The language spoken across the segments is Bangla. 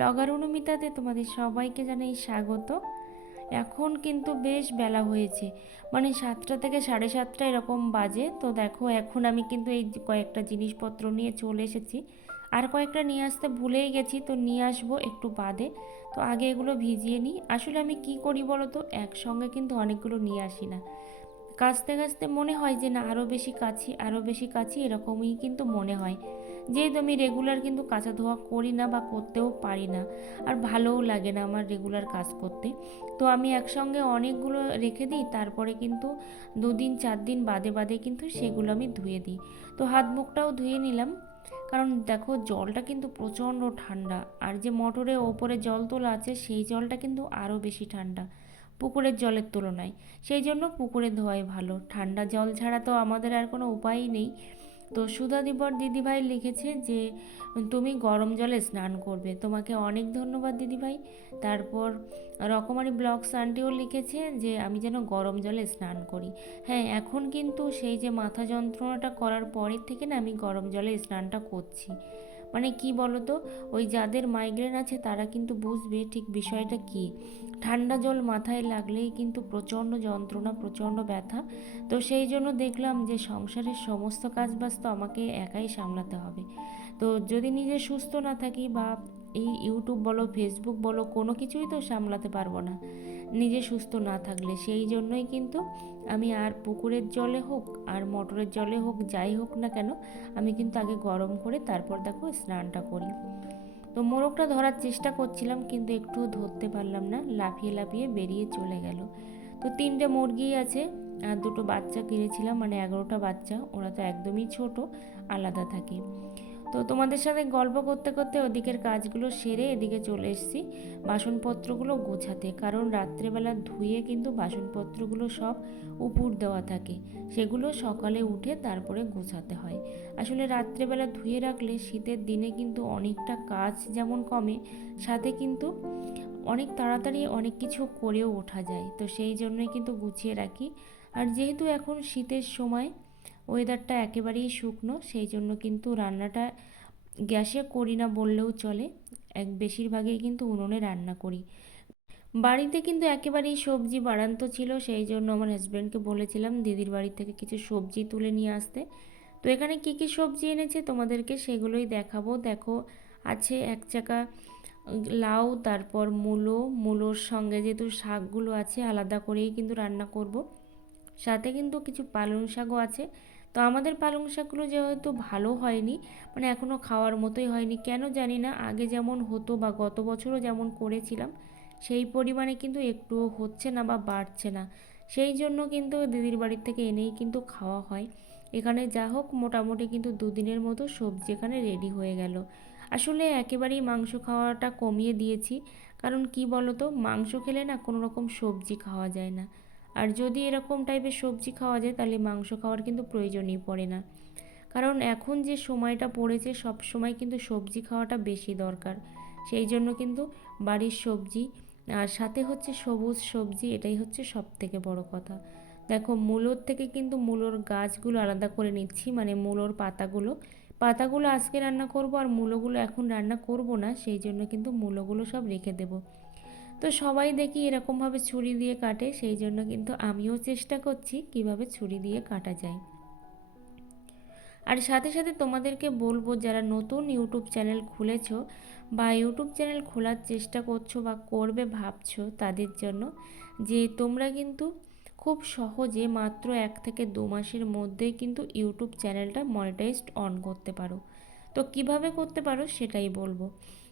ব্লগার অনুমিতাতে তোমাদের সবাইকে জানাই স্বাগত। এখন কিন্তু বেশ বেলা হয়েছে। মানে সাতটা থেকে সাড়ে সাতটা এরকম বাজে। তো দেখো, এখন আমি কিন্তু এই কয়েকটা জিনিসপত্র নিয়ে চলে এসেছি। আর কয়েকটা নিয়ে আসতে ভুলেই গেছি, তো নিয়ে আসব একটু বাদে। তো আগে এগুলো ভিজিয়ে নিই। আসলে আমি কি করি বলো তো একসঙ্গে কিন্তু অনেকগুলো নিয়ে আসি না। কাচতে কাচতে মনে হয় যে না আরও বেশি কাছি আরও বেশি কাছি এরকমই কিন্তু মনে হয়। যেহেতু আমি রেগুলার কিন্তু কাঁচা ধোয়া করি না বা করতেও পারি না, আর ভালোও লাগে না আমার রেগুলার কাজ করতে। তো আমি একসঙ্গে অনেকগুলো রেখে দিই, তারপরে কিন্তু দুদিন চার দিন বাদে বাদে কিন্তু সেগুলো আমি ধুয়ে দিই। তো হাত মুখটাও ধুয়ে নিলাম, কারণ দেখো জলটা কিন্তু প্রচণ্ড ঠান্ডা, আর যে মোটরে ওপরে জল তোলা আছে সেই জলটা কিন্তু আরও বেশি ঠান্ডা, পুকুরের জলের তুলনায়। সেই জন্য পুকুরে ধোয়াই ভালো, ঠান্ডা জল ছাড়া তো আমাদের আর কোনো উপায়ই নেই। তো সুধা দিবর দিদিভাই লিখেছে যে, তুমি গরম জলে স্নান করবে। তোমাকে অনেক ধন্যবাদ দিদিভাই। তারপর রকমারি ব্লক আন্টিও লিখেছে যে, আমি যেন গরম জলে স্নান করি। হ্যাঁ এখন কিন্তু সেই যে মাথা যন্ত্রণাটা করার পরের থেকে না আমি গরম জলে স্নানটা করছি। মানে কি বলতো? ওই যাদের মাইগ্রেন আছে তারা কিন্তু বুঝবে ঠিক বিষয়টা কি। ঠান্ডা জল মাথায় লাগলেই কিন্তু প্রচণ্ড যন্ত্রণা, প্রচণ্ড ব্যথা। তো সেই জন্য দেখলাম যে সংসারের সমস্ত কাজ বাজ তো আমাকে একাই সামলাতে হবে। তো যদি নিজে সুস্থ না থাকি বা এই ইউটিউব বলো ফেসবুক বলো, কোনো কিছুই তো সামলাতে পারব না। নিজে সুস্থ না থাকলে। সেই জন্যই কিন্তু আমি আর পুকুরের জলে হোক, আর মোটরের জলে হোক, যাই হোক না কেন, আমি কিন্তু আগে গরম করে তারপর দেখো স্নানটা করি। তো মোরগটা ধরার চেষ্টা করছিলাম, কিন্তু একটু ধরতে পারলাম না, লাফিয়ে লাফিয়ে বেরিয়ে চলে গেল। তো তিনটে মুরগি আছে, আর দুটো বাচ্চা কিনেছিলাম মানে এগারোটা বাচ্চা, ওরা তো একদমই ছোট, আলাদা থাকে। তো তোমাদের সাথে গল্প করতে করতে ওদিকের কাজগুলো সেরে এদিকে চলে এসেছি। বাসনপত্রগুলো গোছাতে, কারণ রাত্রেবেলা ধুয়ে কিন্তু বাসনপত্রগুলো সব উপর দেওয়া থাকে। সেগুলো সকালে উঠে তারপরে গোছাতে হয়। আসলে রাত্রেবেলা ধুয়ে রাখলে শীতের দিনে কিন্তু অনেকটা কাজ যেমন কমে, সাথে কিন্তু অনেক তাড়াতাড়ি অনেক কিছু করেও ওঠা যায়। তো সেই জন্যই কিন্তু গুছিয়ে রাখি। আর যেহেতু এখন শীতের সময় ওয়েদারটা একেবারেই শুকনো সেই জন্য কিন্তু রান্নাটা গ্যাসে করি না বললেও চলে। এক, বেশিরভাগই কিন্তু উনুনে রান্না করি। বাড়িতে কিন্তু একেবারেই সবজি বাড়ান্ত ছিল সেই জন্য আমার হাজব্যান্ডকে বলেছিলাম, দিদির বাড়ি থেকে কিছু সবজি তুলে নিয়ে আসতে। তো এখানে কি কি সবজি এনেছে তোমাদেরকে সেগুলোই দেখাবো। দেখো, আছে এক চাকা লাউ, তারপর মূলো। মূলোর সঙ্গে যেহেতু শাকগুলো আছে, আলাদা করেই কিন্তু রান্না করব। সাথে কিন্তু কিছু পালং শাকও আছে। তো আমাদের পালং শাকগুলো যেহেতু ভালো হয়নি মানে এখনও খাওয়ার মতোই হয়নি, কেন জানি না, আগে যেমন হতো বা গত বছরও যেমন করেছিলাম, সেই পরিমাণে কিন্তু একটুও হচ্ছে না বা বাড়ছে না। সেই জন্য কিন্তু দিদির বাড়ির থেকে এনেই কিন্তু খাওয়া হয়। এখানে যা হোক, মোটামুটি কিন্তু দুদিনের মতো সবজি এখানে রেডি হয়ে গেল। আসলে একেবারেই মাংস খাওয়াটা কমিয়ে দিয়েছি, কারণ কি বলতো, মাংস খেলে না কোনো রকম সবজি খাওয়া যায় না। আর যদি এরকম টাইপের সবজি খাওয়া যায়, তাহলে মাংস খাওয়ার কিন্তু প্রয়োজনই পড়ে না। কারণ এখন যে সময়টা পড়েছে, সব সময় কিন্তু সবজি খাওয়াটা বেশি দরকার। সেই জন্য কিন্তু বাড়ির সবজি, আর সাথে হচ্ছে সবুজ সবজি, এটাই হচ্ছে সব থেকে বড় কথা। দেখো, মূলোর থেকে কিন্তু মূলোর গাছগুলো আলাদা করে নিচ্ছি মানে মূলোর পাতাগুলো। পাতাগুলো আজকে রান্না করব, আর মূলোগুলো এখন রান্না করব না, সেই জন্য কিন্তু মূলোগুলো সব রেখে দেবো। তো সবাই দেখি এরকমভাবে ছুরি দিয়ে কাটে, সেই জন্য কিন্তু আমিও চেষ্টা করছি কীভাবে ছুরি দিয়ে কাটা যায়। আর সাথে সাথে তোমাদেরকে বলব, যারা নতুন ইউটিউব চ্যানেল খুলেছ বা ইউটিউব চ্যানেল খোলার চেষ্টা করছ বা করবে ভাবছ, তাদের জন্য যে তোমরা কিন্তু খুব সহজে মাত্র এক থেকে দু মাসের মধ্যেই কিন্তু ইউটিউব চ্যানেলটা মনিটাইজড অন করতে পারো। তো কীভাবে করতে পারো সেটাই বলব।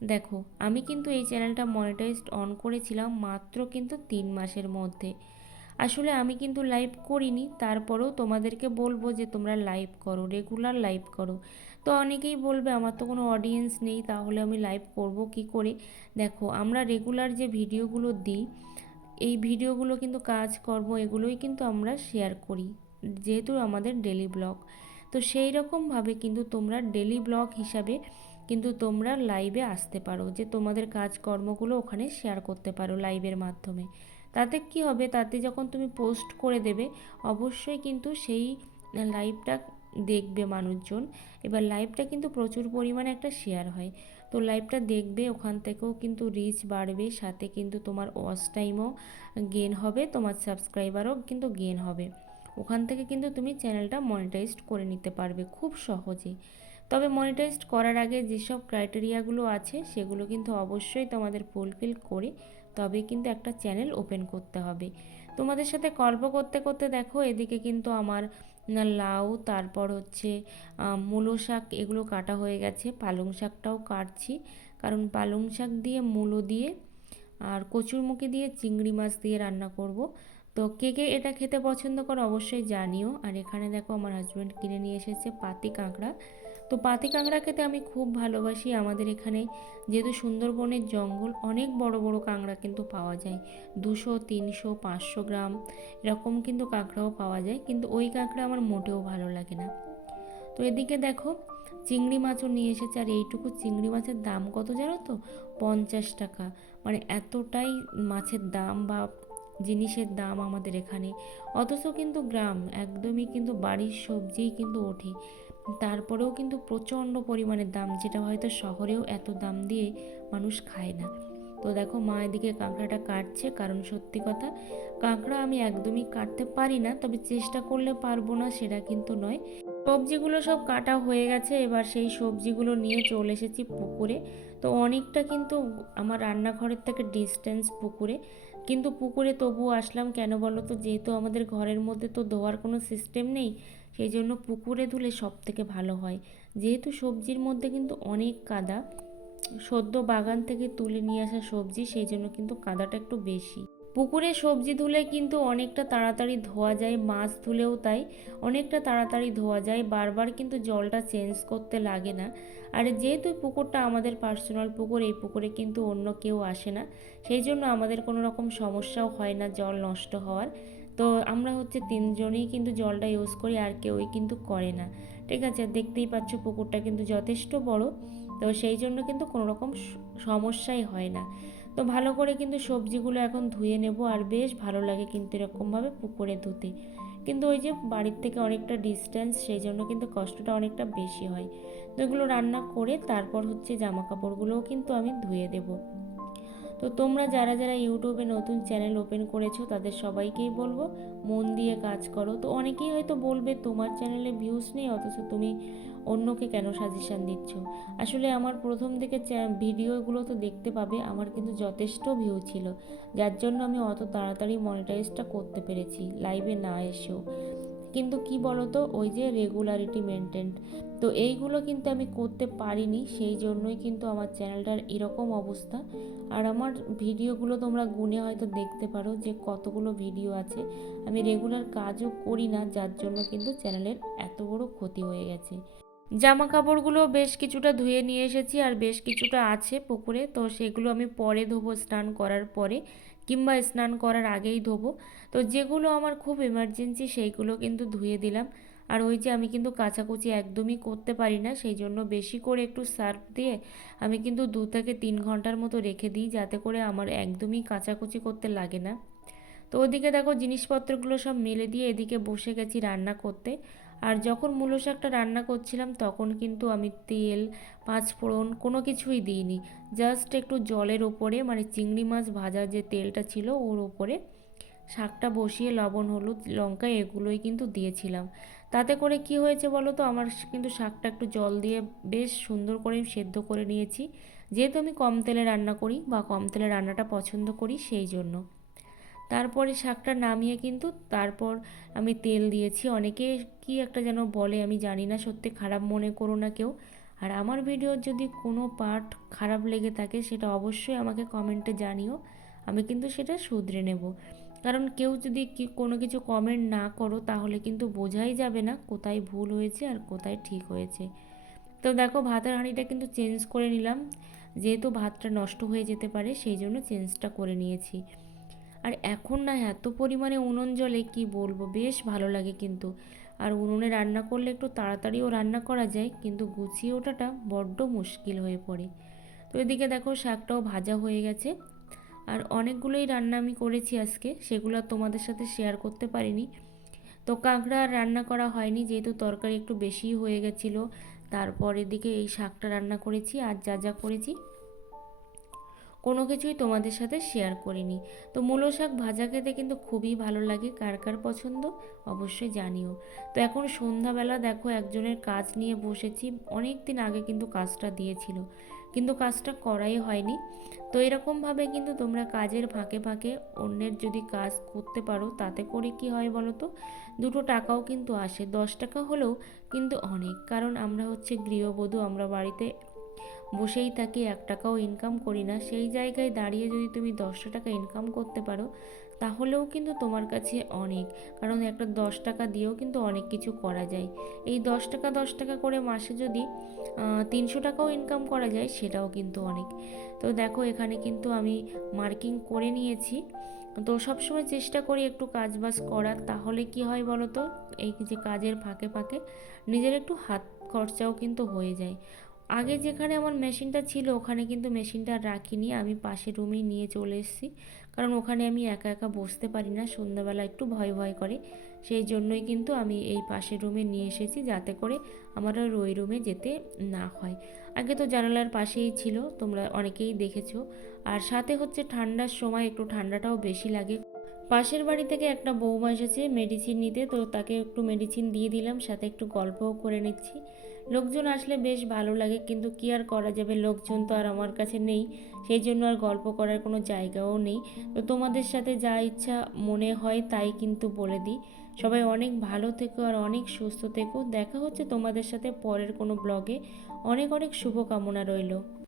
দেখো, আমি কিন্তু এই চ্যানেলটা মনিটাইজড অন করেছিলাম মাত্র কিন্তু তিন মাসের মধ্যে। আসলে আমি কিন্তু লাইভ করিনি, তারপরেও তোমাদেরকে বলব যে তোমরা লাইভ করো রেগুলার লাইভ করো। তো অনেকেই বলবে, আমার তো কোনো অডিয়েন্স নেই, তাহলে আমি লাইভ করব কি করে? দেখো, আমরা রেগুলার যে ভিডিওগুলো দিই, এই ভিডিওগুলো কিন্তু কাজকর্ম এগুলোই কিন্তু আমরা শেয়ার করি, যেহেতু আমাদের ডেলি ব্লগ তো সেই রকমভাবে কিন্তু তোমরা ডেলি ব্লগ হিসাবে কিন্তু তোমরা লাইভে আসতে পারো যে তোমাদের কাজকর্মগুলো ওখানে শেয়ার করতে পারো লাইভের মাধ্যমে। তাতে কি হবে? তাতে যখন তুমি পোস্ট করে দেবে, অবশ্যই কিন্তু সেই লাইভটা দেখবে মানুষজন। এবার লাইভটা কিন্তু প্রচুর পরিমাণে একটা শেয়ার হয়। তো লাইভটা দেখবে, ওখান থেকেও কিন্তু রিচ বাড়বে, সাথে কিন্তু তোমার ওয়াচ টাইমও গেন হবে, তোমার সাবস্ক্রাইবারও কিন্তু গেন হবে। ওখান থেকে কিন্তু তুমি চ্যানেলটা মনিটাইজড করে নিতে পারবে খুব সহজে। তবে মনিটাইজড করার আগে যেসব ক্রাইটেরিয়াগুলো আছে, সেগুলো কিন্তু অবশ্যই তোমাদের ফুলফিল করে তবে কিন্তু একটা চ্যানেল ওপেন করতে হবে। তোমাদের সাথে গল্প করতে করতে দেখো, এদিকে কিন্তু আমার লাউ, তারপর হচ্ছে মূলো শাক এগুলো কাটা হয়ে গেছে। পালং শাকটাও কাটছি, কারণ পালং শাক দিয়ে মূলো দিয়ে আর কচুরমুখি দিয়ে চিংড়ি মাছ দিয়ে রান্না করব। তো কে কে এটা খেতে পছন্দ করো অবশ্যই জানিও। আর এখানে দেখো আমার হাজব্যান্ড কিনে নিয়ে এসেছে পাতি কাঁকড়া। তো পাতি কাঁকড়া খেতে আমি খুব ভালোবাসি আমাদের এখানে। যেহেতু সুন্দরবনের জঙ্গল অনেক বড় বড় কাঁকড়া কিন্তু পাওয়া যায়। দুশো, তিনশো, পাঁচশো গ্রাম এরকম কিন্তু কাঁকড়াও পাওয়া যায়। কিন্তু ওই কাঁকড়া আমার মোটেও ভালো লাগে না। তো এদিকে দেখো, চিংড়ি মাছও নিয়ে এসেছে। আর এইটুকু চিংড়ি মাছের দাম কত জানো তো? পঞ্চাশ টাকা। মানে এতটাই মাছের দাম বা জিনিসের দাম আমাদের এখানে। অথচ কিন্তু গ্রাম একদমই কিন্তু বাড়ির সবজিই কিন্তু ওঠে। তারপরেও কিন্তু প্রচণ্ড পরিমাণে দাম, যেটা হয়তো শহরেও এত দাম দিয়ে মানুষ খায় না। তো দেখো, মা এদিকে কাঁকড়াটা কাটছে, কারণ সত্যি কথা, কাঁকড়া আমি একদমই কাটতে পারি না, তবে চেষ্টা করলে পারব না, সেটা কিন্তু নয়। সবজিগুলো সব কাটা হয়ে গেছে, এবার সেই সবজিগুলো নিয়ে চলে এসেছি পুকুরে। তো অনেকটা কিন্তু আমার রান্নাঘরের থেকে ডিস্টেন্স পুকুরে। কিন্তু পুকুরে তবু আসলাম কেন বলো তো, যেহেতু আমাদের ঘরের মধ্যে তো ধোয়ার কোনো সিস্টেম নেই সেই জন্য পুকুরে ধুলে সব থেকে ভালো হয়। যেহেতু সবজির মধ্যে কিন্তু অনেক কাদা, সদ্য বাগান থেকে তুলে নিয়ে আসা সবজি সেই জন্য কিন্তু কাদাটা একটু বেশি। পুকুরে সবজি ধুলে কিন্তু অনেকটা তাড়াতাড়ি ধোয়া যায়, মাছ ধুলেও তাই অনেকটা তাড়াতাড়ি ধোয়া যায়, বারবার কিন্তু জলটা চেঞ্জ করতে লাগে না। আর যেহেতু পুকুরটা আমাদের পার্সোনাল পুকুর, এই পুকুরে কিন্তু অন্য কেউ আসে না সেই জন্য আমাদের কোনো রকম সমস্যাও হয় না জল নষ্ট হওয়ার। তো আমরা হচ্ছে তিনজনেই কিন্তু জলটা ইউজ করি, আর কেউই কিন্তু করে না। ঠিক আছে? দেখতেই পাচ্ছ পুকুরটা কিন্তু যথেষ্ট বড়। তো সেই জন্য কিন্তু কোনো রকম সমস্যাই হয় না। তো ভালো করে কিন্তু সবজিগুলো এখন ধুয়ে নেব, আর বেশ ভালো লাগে কিন্তু এরকমভাবে পুকুরে ধুতে। কিন্তু ওই যে বাড়ির থেকে অনেকটা ডিস্টেন্স সেই জন্য কিন্তু কষ্টটা অনেকটা বেশি হয়। তো এগুলো রান্না করে তারপর হচ্ছে জামা কাপড়গুলোও কিন্তু আমি ধুয়ে দেবো। তো তোমরা যারা যারা ইউটিউবে নতুন চ্যানেল ওপেন করেছ, তাদের সবাইকেই বলব, মন দিয়ে কাজ করো। তো অনেকেই হয়তো বলবে, তোমার চ্যানেলে ভিউজ নেই, অথচ তুমি অন্যকে কেন সাজেশান দিচ্ছ? আসলে আমার প্রথম দিকে ভিডিওগুলো তো দেখতে পাবে, আমার কিন্তু যথেষ্ট ভিউ ছিল। যার জন্য আমি অত তাড়াতাড়ি মনিটাইজটা করতে পেরেছি লাইভে না এসেও। কিন্তু কি বলতো, ওই যে রেগুলারিটি মেনটেন তো এইগুলো কিন্তু আমি করতে পারিনি, সেই জন্যই কিন্তু আমার চ্যানেলটার এরকম অবস্থা। আর আমার ভিডিওগুলো তোমরা গুনে হয়তো দেখতে পারো যে কতগুলো ভিডিও আছে। আমি রেগুলার কাজও করি না, যার জন্য কিন্তু চ্যানেলের এত বড় ক্ষতি হয়ে গেছে। জামা কাপড়গুলো বেশ কিছুটা ধুয়ে নিয়ে এসেছি আর বেশ কিছুটা আছে পুকুরে, তো সেগুলো আমি পরে ধোবো স্নান করার পরে, কিংবা স্নান করার আগেই ধোবো। তো যেগুলো আমার খুব এমার্জেন্সি সেইগুলো কিন্তু ধুয়ে দিলাম। আর ওই যে আমি কিন্তু কাচাকুচি একদমই করতে পারি না সেই জন্য বেশি করে একটু সার্ফ দিয়ে আমি কিন্তু দু থেকে তিন ঘণ্টার মতো রেখে দিই, যাতে করে আমার একদমই কাচাকুচি করতে লাগে না। তো ওদিকে দেখো জিনিসপত্রগুলো সব মেলে দিয়ে এদিকে বসে গেছি রান্না করতে। আর যখন মূলো শাকটা রান্না করছিলাম তখন কিন্তু আমি তেল, পাঁচফোড়ন কোনো কিছুই দিইনি। জাস্ট একটু জলের ওপরে মানে চিংড়ি মাছ ভাজার যে তেলটা ছিল ওর ওপরে শাকটা বসিয়ে, লবণ, হলুদ, লঙ্কা এগুলোই কিন্তু দিয়েছিলাম। তাতে করে কি হয়েছে বলো তো? আমার কিন্তু শাকটা একটু জল দিয়ে বেশ সুন্দর করে সেদ্ধ করে নিয়েছি। যেহেতু আমি কম তেলে রান্না করি বা কম তেলে রান্নাটা পছন্দ করি সেই জন্য। তারপরে শাকটা নামিয়ে কিন্তু তারপর আমি তেল দিয়েছি। অনেকে কি একটা যেন বলে, আমি জানি না, সত্যি খারাপ মনে করো না কেউ। আর আমার ভিডিওর যদি কোনো পার্ট খারাপ লেগে থাকে, সেটা অবশ্যই আমাকে কমেন্টে জানিও। আমি কিন্তু সেটা শুধরে নেব। কারণ কেউ যদি কি কোনো কিছু কমেন্ট না করো, তাহলে কিন্তু বোঝাই যাবে না কোথায় ভুল হয়েছে আর কোথায় ঠিক হয়েছে। তো দেখো, ভাতের হাঁড়িটা কিন্তু চেঞ্জ করে নিলাম। যেহেতু ভাতটা নষ্ট হয়ে যেতে পারে, সেই জন্য চেঞ্জটা করে নিয়েছি। আর এখন না এত পরিমাণে উনুন জলে কি বলব? বেশ ভালো লাগে কিন্তু। আর উনুনে রান্না করলে একটু তাড়াতাড়িও রান্না করা যায়, কিন্তু গুছিয়ে ওঠাটা বড্ড মুশকিল হয়ে পড়ে। তো এদিকে দেখো, শাকটাও ভাজা হয়ে গেছে। আর অনেকগুলোই রান্না আমি করেছি আজকে, সেগুলো তোমাদের সাথে শেয়ার করতে পারিনি। তো কাঁকড়া আর রান্না করা হয়নি, যেহেতু তরকারি একটু বেশিই হয়ে গেছিল, তারপর এদিকে এই শাকটা রান্না করেছি আর যা যা করেছি, কোনো কিছুই তোমাদের সাথে শেয়ার করিনি। তো মূলো শাক ভাজা খেতে কিন্তু খুবই ভালো লাগে, কার কার পছন্দ অবশ্যই জানিও। তো এখন সন্ধ্যাবেলা দেখো একজনের কাজ নিয়ে বসেছি অনেক দিন আগে কিন্তু কাজটা দিয়েছিল। কিন্তু কাজটা করাই হয়নি। তো এরকমভাবে কিন্তু তোমরা কাজের ফাঁকে ফাঁকে অন্যের যদি কাজ করতে পারো, তাতে করে কি হয় বলো তো দুটো টাকাও কিন্তু আসে। দশ টাকা হলেও কিন্তু অনেক। কারণ আমরা হচ্ছে গৃহবধূ, আমরা বাড়িতে বসেই থাকি, এক টাকাও ইনকাম করি না। সেই জায়গায় দাঁড়িয়ে যদি তুমি দশটা টাকা ইনকাম করতে পারো তাহলেও কিন্তু তোমার কাছে অনেক। কারণ একটা দশ টাকা দিয়েও কিন্তু অনেক কিছু করা যায়। এই দশ টাকা দশ টাকা করে মাসে যদি তিনশো টাকাও ইনকাম করা যায়, সেটাও কিন্তু অনেক। তো দেখো, এখানে কিন্তু আমি মার্কিং করে নিয়েছি। তো সবসময় চেষ্টা করি একটু কাজ বাজ করার। তাহলে কি হয় বলো তো? এই যে কাজের ফাঁকে ফাঁকে নিজের একটু হাত খরচাও কিন্তু হয়ে যায়। আগে যেখানে আমার মেশিনটা ছিল, ওখানে কিন্তু মেশিনটা রাখিনি। আমি পাশের রুমেই নিয়ে চলে এসেছি। কারণ ওখানে আমি একা একা বসতে পারি না, সন্ধ্যাবেলা একটু ভয় ভয় করে। সেই জন্যই কিন্তু আমি এই পাশের রুমে নিয়ে এসেছি, যাতে করে আমার আর ওই রুমে যেতে না হয়। আগে তো জানালার পাশেই ছিল, তোমরা অনেকেই দেখেছ। আর সাথে হচ্ছে ঠান্ডার সময় একটু ঠান্ডাটাও বেশি লাগে। পাশের বাড়ি থেকে একটা বৌমা এসেছে মেডিসিন নিতে। তো তাকে একটু মেডিসিন দিয়ে দিলাম, সাথে একটু গল্পও করে নিচ্ছি। লোকজন আসলে বেশ ভালো লাগে, কিন্তু কি আর করা যাবে? লোকজন তো আর আমার কাছে নেই, সেই জন্য আর গল্প করার কোনো জায়গাও নেই। তো তোমাদের সাথে যা ইচ্ছা মনে হয় তাই কিন্তু বলে দিই। সবাই অনেক ভালো থেকো আর অনেক সুস্থ থেকো। দেখা হচ্ছে তোমাদের সাথে পরের কোনো ব্লগে। অনেক অনেক শুভকামনা রইল।